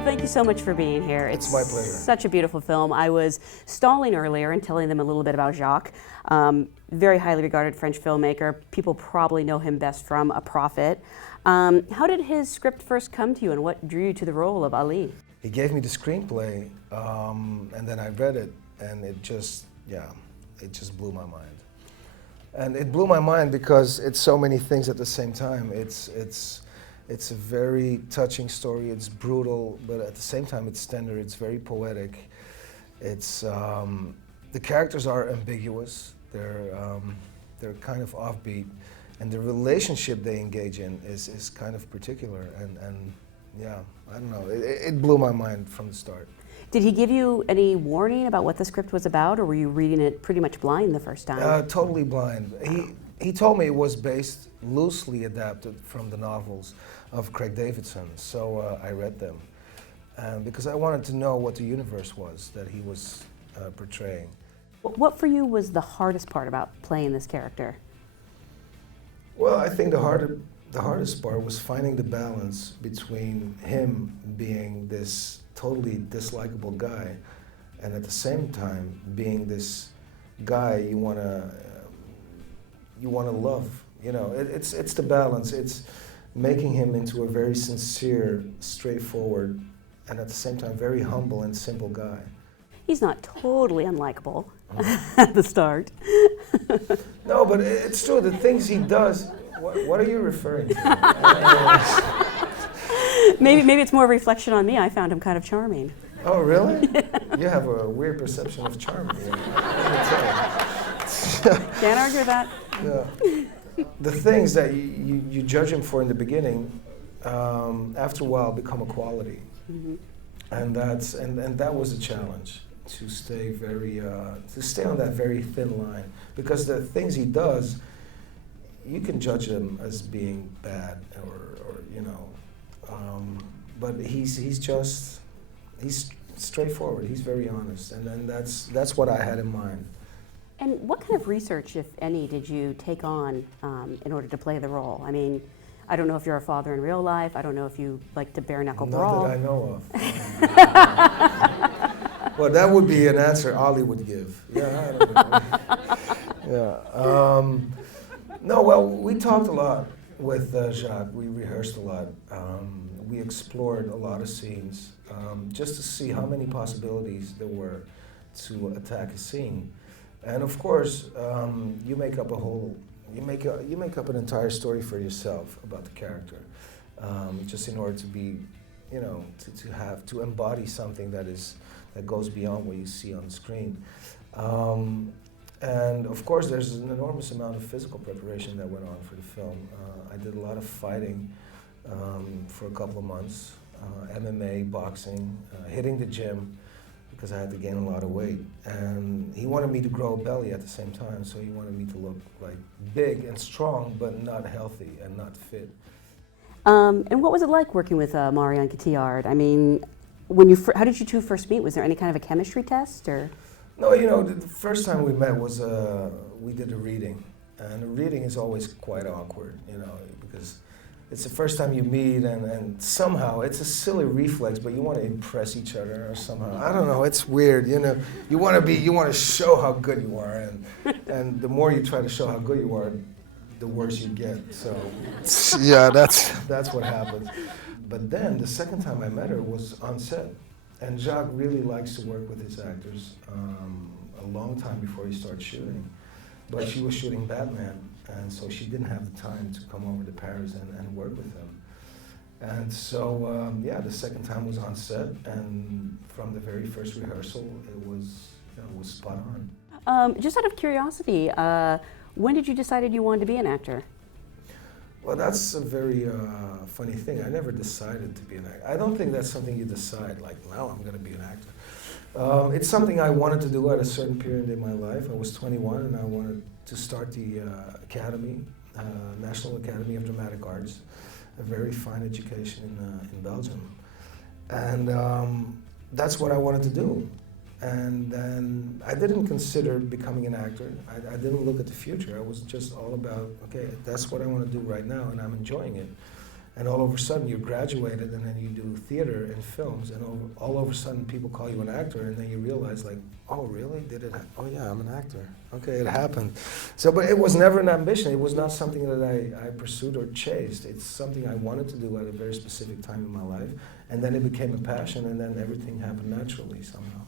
Well, thank you so much for being here. It's my pleasure. Such a beautiful film. I was stalling earlier and telling them a little bit about Jacques. Very highly regarded French filmmaker. People probably know him best from A Prophet. How did his script first come to you, and what drew you to the role of Ali? He gave me the screenplay, and then I read it, and it just blew my mind. And it blew my mind because it's so many things at the same time. It's a very touching story. It's brutal, but at the same time, it's tender. It's very poetic. It's the characters are ambiguous. They're kind of offbeat, and the relationship they engage in is kind of particular. And yeah, I don't know. It blew my mind from the start. Did he give you any warning about what the script was about, or were you reading it pretty much blind the first time? Totally blind. He told me it was based, loosely adapted from the novels of Craig Davidson, so I read them because I wanted to know what the universe was that he was portraying. What for you was the hardest part about playing this character? Well, I think the hardest part was finding the balance between him being this totally dislikable guy, and at the same time being this guy you wanna love. You know, it's the balance. It's making him into a very sincere, straightforward, and at the same time very humble and simple guy. He's not totally unlikable at the start. No, but it's true. The things he does. What are you referring to? Maybe it's more a reflection on me. I found him kind of charming. Oh, really? You have a weird perception of charm. Can't argue with that. Yeah. The things that you judge him for in the beginning, after a while, become a quality, and that was a challenge to stay on that very thin line, because the things he does, you can judge him as being bad or you know. But he's straightforward. He's very honest, and then that's what I had in mind. And what kind of research, if any, did you take on in order to play the role? I mean, I don't know if you're a father in real life. I don't know if you like to bare knuckle brawl. Not that I know of. Well, that would be an answer Ali would give. Yeah, I don't know. Yeah. No, well, we talked a lot with Jacques. We rehearsed a lot. We explored a lot of scenes just to see how many possibilities there were to attack a scene. And of course, you make up an entire story for yourself about the character, just in order to be, you know, to embody something that goes beyond what you see on the screen. And of course, there's an enormous amount of physical preparation that went on for the film. I did a lot of fighting for a couple of months, MMA, boxing, hitting the gym, because I had to gain a lot of weight. And he wanted me to grow a belly at the same time, so he wanted me to look like big and strong, but not healthy and not fit. And what was it like working with Marion Cotillard? I mean, how did you two first meet? Was there any kind of a chemistry test, or? No, you know, the first time we met was, we did a reading. And a reading is always quite awkward, you know, because it's the first time you meet, and somehow it's a silly reflex, but you want to impress each other or somehow. I don't know, it's weird, you know. You want to show how good you are, and the more you try to show how good you are, the worse you get. So, yeah, that's what happens. But then the second time I met her was on set. And Jacques really likes to work with his actors a long time before he starts shooting. But she was shooting Batman, and so she didn't have the time to come over to Paris and work with him. And so, yeah, the second time was on set, and from the very first rehearsal, it was spot on. Just out of curiosity, when did you decide you wanted to be an actor? Well, that's a very funny thing. I never decided to be an actor. I don't think that's something you decide, like, now I'm going to be an actor. It's something I wanted to do at a certain period in my life. I was 21 and I wanted to start the Academy, National Academy of Dramatic Arts, a very fine education in Belgium. And that's what I wanted to do. And then I didn't consider becoming an actor. I didn't look at the future. I was just all about, okay, that's what I want to do right now, and I'm enjoying it. And all of a sudden you're graduated, and then you do theater and films, and all of a sudden people call you an actor, and then you realize like, oh really? Did it? Oh yeah, I'm an actor. Okay, it happened. So, but it was never an ambition. It was not something that I pursued or chased. It's something I wanted to do at a very specific time in my life, and then it became a passion, and then everything happened naturally somehow.